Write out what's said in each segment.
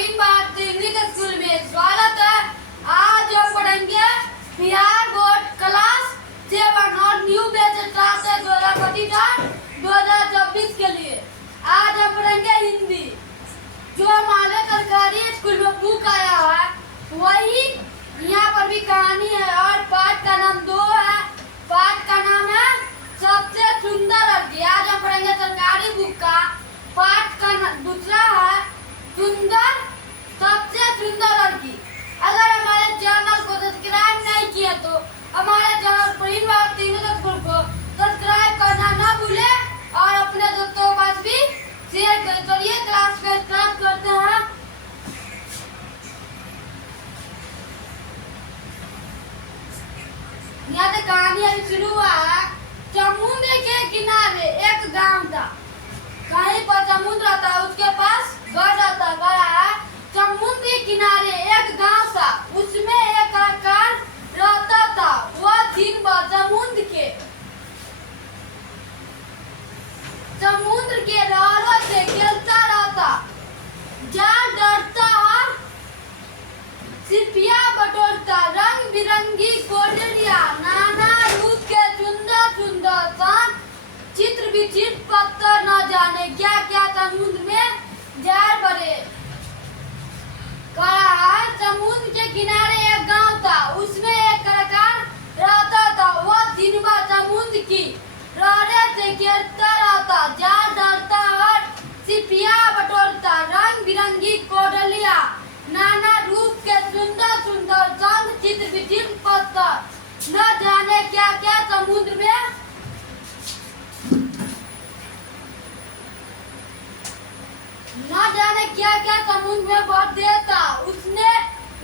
Praveen Bharati English school में स्वागत है। आज हम पढ़ेंगे बिहार बोर्ड क्लास 7 और न्यू बैच स्टार्ट है 2024 के लिए। आज हम पढ़ेंगे हिंदी। जो हमारे सरकारी स्कूल में बुक आया है वही यहाँ पर भी कहानी है और पाठ का नाम 2 है। पाठ का नाम है सबसे सुंदर लड़की। आज हम पढ़ेंगे सरकारी बुक का पाठ का दूसरा है सुंदर सबसे सुंदर लड़की। अगर हमारे चैनल को सब्सक्राइब नहीं किया तो हमारे channel Praveen Bharati English school को सब्सक्राइब करना ना भूले और अपने दोस्तों के पास भी शेयर करें। चलिए क्लास को स्टार्ट करते हैं। यहाँ से कहानी अभी शुरू हुआ है। समुद्र के किनारे एक गांव था। कहीं पर समुद्र था, उसके पास घर रहता है। समुद्र के किनारे एक गांव था, उसमें एक कलाकार रहता था। वह दिन भर समुद्र के लहरों से खेलता रहता, जाल डरता और सिपिया बटोरता। रंग बिरंगी कोटरिया, नाना रूप के सुंदर सुंदर सांप, चित्र विचित्र पत्थर, न जाने क्या क्या समुद्र में जार भरे। समुद्र के किनारे एक गांव था, उसमें एक कलाकार रहता था। वह दिन भर समुद्र की लहरों से खेलता रहता, जाल डालता और सिपिया बटोरता। रंग बिरंगी कोटलिया, नाना रूप के सुंदर सुंदर संग, चित्र विचित्र पत्थर, न जाने क्या क्या समुद्र में भर देता। उसने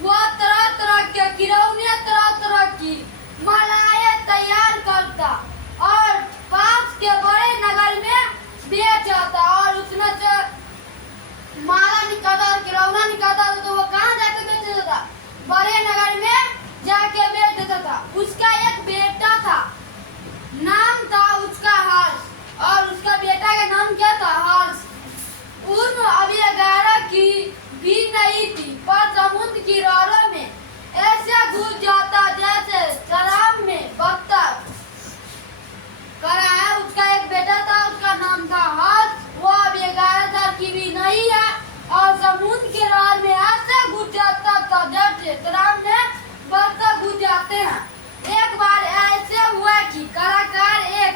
वह तरह तरह के खिलौने, तरह तरह की मालाएं तैयार करता और पास के बड़े नगर में बेचता। और उसमें से माला निकालता, खिलौना निकालता तो वो कहाँ जाके बेच देता था? बड़े नगर में जाके बेच देता था। उसका एक बेटा था, नाम था उसका हर्ष, और उसका बेटा का नाम क्या था? हर्ष। उम्र अभी 11 की भी नहीं थी, पर समुद्र की लहरों में ऐसे घुस जाता जैसे शराब में बत्तख। उसका एक बेटा था, उसका नाम था हर्ष। वो अभी 11 साल की भी नहीं है और समुद्र के लहर में ऐसे घुस जाता था जैसे शराब में बत्तख घुस जाते हैं। एक बार ऐसे हुआ कि कलाकार एक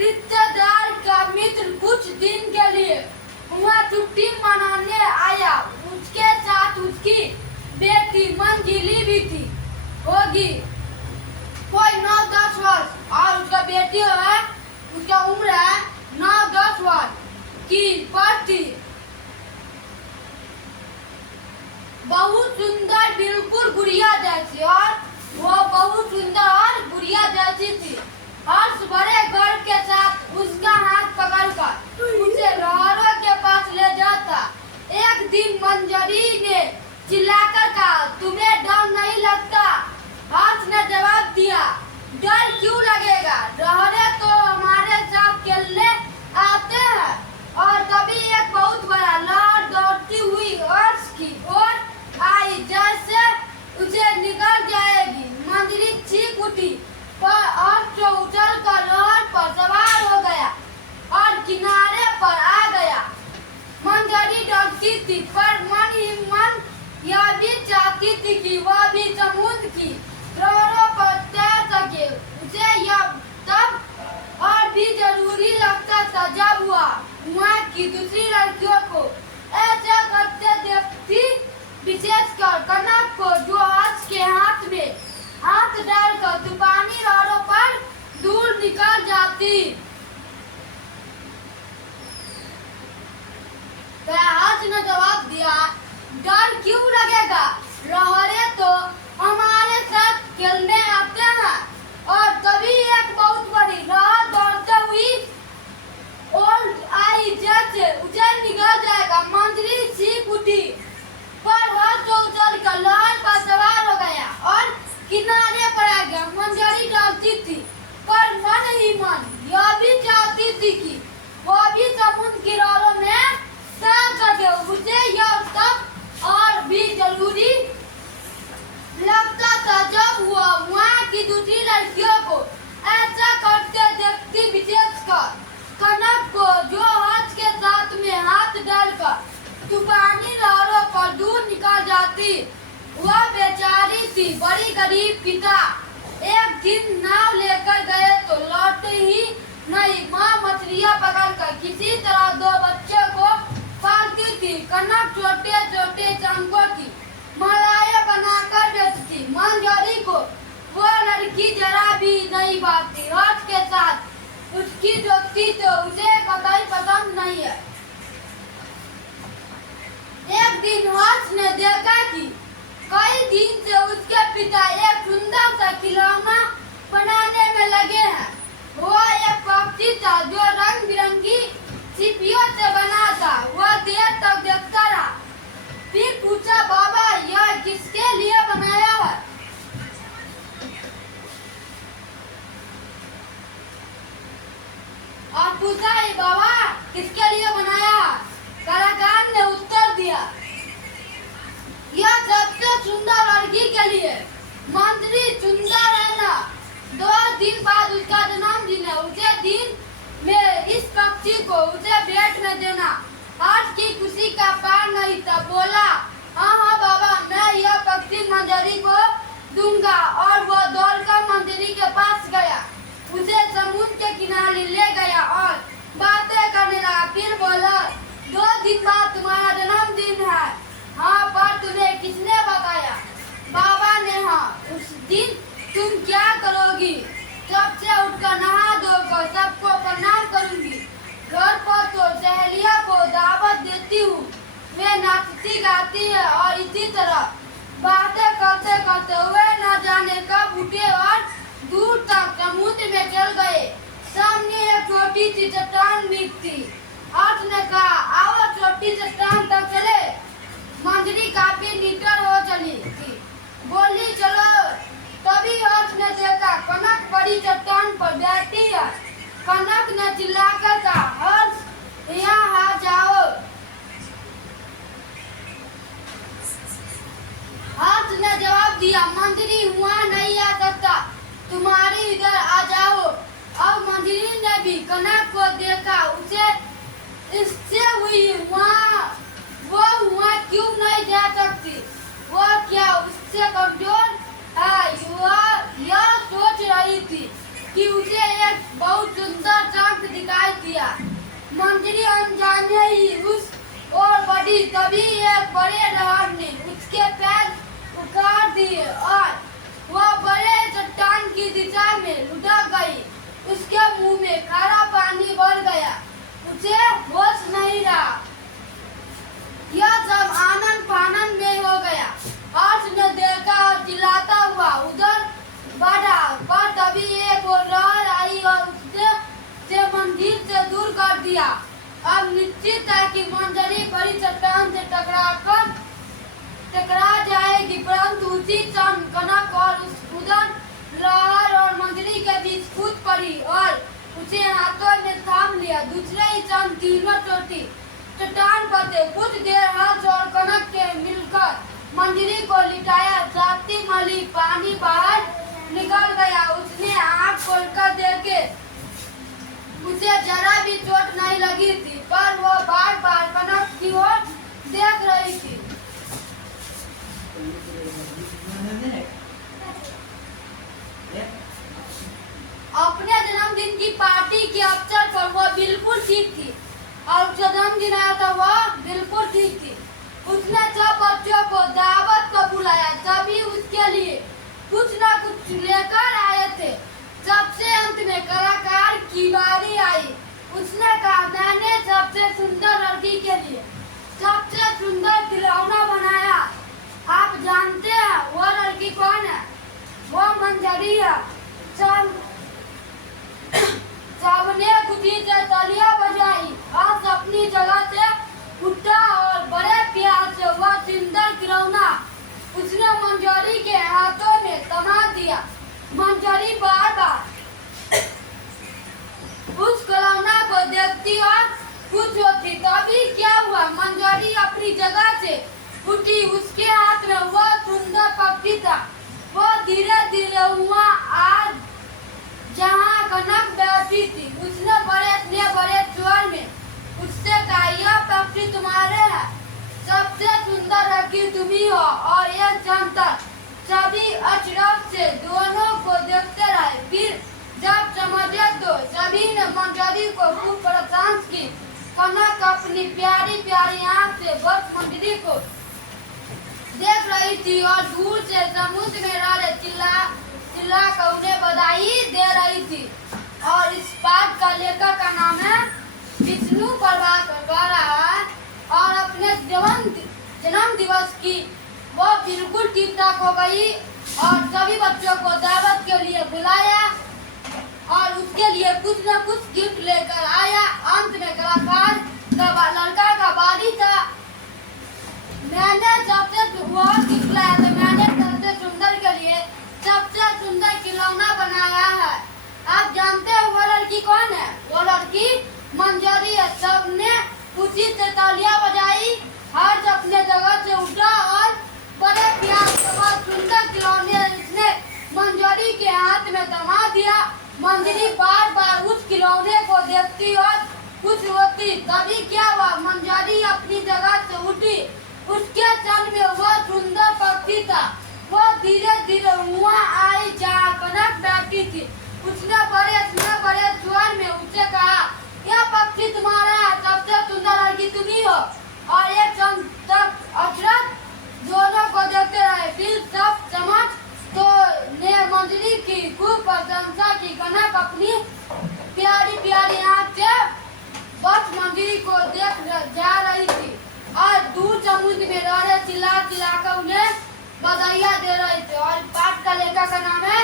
रिश्तेदार का मित्र कुछ दिन के लिए वहाँ छुट्टी मनाने आया। उसके साथ उसकी बेटी मंजिली भी थी, होगी कोई 9-10 वर्ष, और उसका बेटी है, उसका उम्र है 9-10 वर्ष की पड़ती। बहुत सुंदर, बिल्कुल गुड़िया जैसी, और वो बहुत सुंदर और गुड़िया जैसी थी। हर्ष बड़े गर्व के साथ उसका हाथ पकड़कर उसे लहरों के पास ले जाता। एक दिन मंजरी ने चिल्लाकर कहा, तुम्हें डर नहीं लगता? हर्ष ने जवाब दिया, डर क्यों लगेगा, लहरें तो हमारे साथ खेलने आते हैं। और तभी एक बहुत बड़ा लहर दौड़ती हुई हर्ष की ओर आई, जैसे उसे निकल जाएगी। मंजरी चीख उठी पर हर्ष उछल कर लहर पर सवार हो गया और किनारे पर आ गया। मंजरी डरती थी पर मन ही मन यह भी चाहती थी कि वह भी समुद्र की लहरों पर तैर सके। उसे यह तब और भी जरूरी लगता था जब वह वहाँ की दूसरी लड़कियों को ऐसे करते देखती, विशेषकर कनक को, जो हर्ष के हाथ में हाथ डालकर तूफानी लहरों पर दूर निकल जाती। हर्ष ने जवाब दिया, डर क्यों लगेगा, लहरें तो हमारे साथ खेलने आते हैं। और तभी एक बहुत बड़ी लहर दौड़ते हुई और आई, जैसे उसे निगल तूफानी लहरों पर दूर निकल जाती। वह बेचारी थी बड़ी गरीब पिता एक दिन नाव लेकर गए तो लौटे ही नहीं। माँ मछलियाँ पकड़कर किसी तरह दो बच्चों को पालती थी। कनक छोटे छोटे चंगों की मलाई बनाकर बेचती। मंजरी को वो लड़की जरा भी नहीं भागती। हर्ष के साथ उसकी दोस्ती तो उसे कतई पसंद नहीं है। एक दिन हर्ष ने देखा कि कई दिन से उसके पिता एक सुंदर सा खिलौना बनाने में लगे हैं। वो एक पक्षी था जो रंग बिरंगी छिपियों से बना था। वह देर तक देखता रहा, फिर पूछा, बाबा यह किसके लिए बनाया है? और पूछा, बाबा किसके लिए बनाया है? कलाकार ने उत्तर दिया, यह सबसे सुंदर लड़की के लिए। मंत्री सुंदर है ना? 2 दिन बाद उसका जन्मदिन है। उसे दिन में इस पक्षी को उसे भेंट में देना। आज की खुशी का पार नहीं था। बोला, हाँ हाँ बाबा, मैं यह पक्षी मंजरी को दूंगा। और वो दौड़कर मंजरी के पास गया, उसे समुद्र के किनारे ले गया और बातें करने लगा। फिर बोला, 2 दिन बाद तुम्हारा जन्मदिन है। हाँ, पर तुम्हें किसने बताया? बाबा ने। हाँ, उस दिन तुम क्या करोगी? सबसे उठकर नहा धोकर सबको प्रणाम करूंगी। घर पर तो सहेलियों को दावत देती हूँ। वे नाचती गाती है और इसी तरह बातें करते करते हुए न जाने कब उठे और दूर तक समुद्र में चल गए। सामने एक छोटी सी चट्टान दिखती। हर्ष ने कहा, आओ छोटी चट्टान तक चले। मंजरी काफी निडर हो चली थी। बोली, चलो। तभी हर्ष ने देखा कनक बड़ी चट्टान पर बैठी है। कनक ने चिल्लाकर कहा, हर्ष यहाँ आ जाओ। हर्ष ने जवाब दिया, मंजरी वहाँ नहीं आ सकता, तुम्हारी इधर आ जाओ। अब मंजरी ने भी कनक को देखा। उसे इससे हुई वो वहाँ क्यों नहीं जा सकती? वो क्या उससे कमजोर है? यह सोच रही थी कि उसे एक बहुत सुंदर शंख दिखाई दिया। मंजरी अनजाने ही उस ओर बढ़ी। तभी एक बड़े लहर ने उसके पैर उखाड़ दिए और वह बड़े चट्टान की दिशा में लुढ़क गई। उसके मुंह में खारा पानी भर गया। उसे होश नहीं रहा। यह सब आनंद फानंद में हो गया। हर्ष ने देखा और चिल्लाता हुआ उधर बढ़ा, पर तभी एक और लहर आई और उसे मंदिर से दूर कर दिया। अब निश्चित है कि मंजरी बड़ी चट्टान से टकरा जाएगी, परंतु उसी क्षण कनक और उधर लहर और मंजरी के बीच कूद पड़ी और उसे हाथों में थाम लिया। दूसरे ही क्षण तीनों चोटी चट्टान पर थे। कुछ देर हर्ष और कनक के मिलकर मंजरी को लिटाया। जाती मली पानी बाहर निकल गया। उसने आँख खोलकर देखे, उसे जरा भी चोट नहीं लगी थी, पर वो बार बार कनक की ओर देख रही थी। अपने जन्मदिन की पार्टी के अवसर पर वो बिल्कुल ठीक थी और जन्मदिन आया था वह बिल्कुल ठीक थी। उसने सब बच्चों को दावत को बुलाया। सभी उसके लिए कुछ न कुछ लेकर आए थे। सबसे अंत में कलाकार की बारी आई। उसने कहा, मैंने सबसे सुंदर लड़की के लिए सबसे सुंदर खिलौना बनाया। आप जानते हैं वो लड़की कौन है? वो मंजरी है। सबने खुशी से तालियां बजाई। हर्ष अपनी जगह से उठा और बड़े प्यार से वह सुंदर खिलौना उसने मंजरी के हाथों में थमा दिया। मंजरी बार बार उस खिलौना को देखती और खुश होती। तभी क्या हुआ, मंजरी अपनी जगह से उठी। उसके हाथ में वह सुंदर पक्षी था। वो धीरे धीरे हुआ आज जहाँ कनक बैठी थी। उसने बड़े स्वर में उससे कहा, यह पक्षी तुम्हारे है। लड़की तुम ही हो। और एक क्षण तक सभी अचरज से दोनों को देखते रहे। फिर जब समझे तो सभी ने मंजरी को खूब प्रशंसा की। कनक अपनी प्यारी प्यारी आंख से बस मंजरी को देख रही थी और दूर से समुद्र में रहे चिल्ला कर उन्हें बधाई दे रही थी। और इस पाठ का लेखक का नाम है विष्णु प्रभाकर गा रहा है। और अपने जन्म दिवस की वो बिल्कुल ठीक ठाक हो गई और सभी बच्चों को दावत के लिए बुलाया और उसके लिए कुछ न कुछ गिफ्ट लेकर आया। अंत में कलाकार का लड़का का बारी था। मैंने सबसे गिफ्ट लाया तो मैंने सबसे सुंदर के लिए सबसे सुंदर खिलौना बनाया है। आप जानते हो वो लड़की कौन है? वो लड़की मंजरी है। सबने खुशी से तालियां बजाई। हर्ष अपने जगह से उठा और बड़े प्यार से बहुत सुंदर खिलौने इसने मंजरी के हाथ में थमा दिया। मंजरी बार बार उस खिलौने को देखती और खुश होती। तभी क्या हुआ, मंजरी अपनी जगह से उठी। उसके क्षण में वह सुंदर पक्षी था। वह धीरे धीरे वहाँ आई जहाँ कनक बैठी थी। उसने बड़े स्वर में उससे कहा, यह पक्षी तुम्हारा है, सबसे सुंदर लड़की तुम ही हो। और एक क्षण तक अचरज दोनों को देखते रहे। फिर सब समझ तो ने मंजरी की खूब प्रशंसा की। कनक अपनी प्यारी प्यारी आंख से बस मंजरी को देख जा रही थी और दूर समुद्र में रहे चिल्ला कर उन्हें बधाइयाँ दे रहे थे। और पाठ का लेखक का नाम है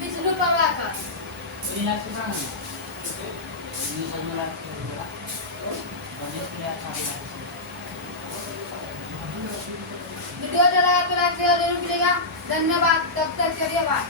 विष्णु प्रभाकर। वीडियो अच्छा लगा तो लाइक शेयर जरूर करिएगा। धन्यवाद। तब तक चलिए बाय।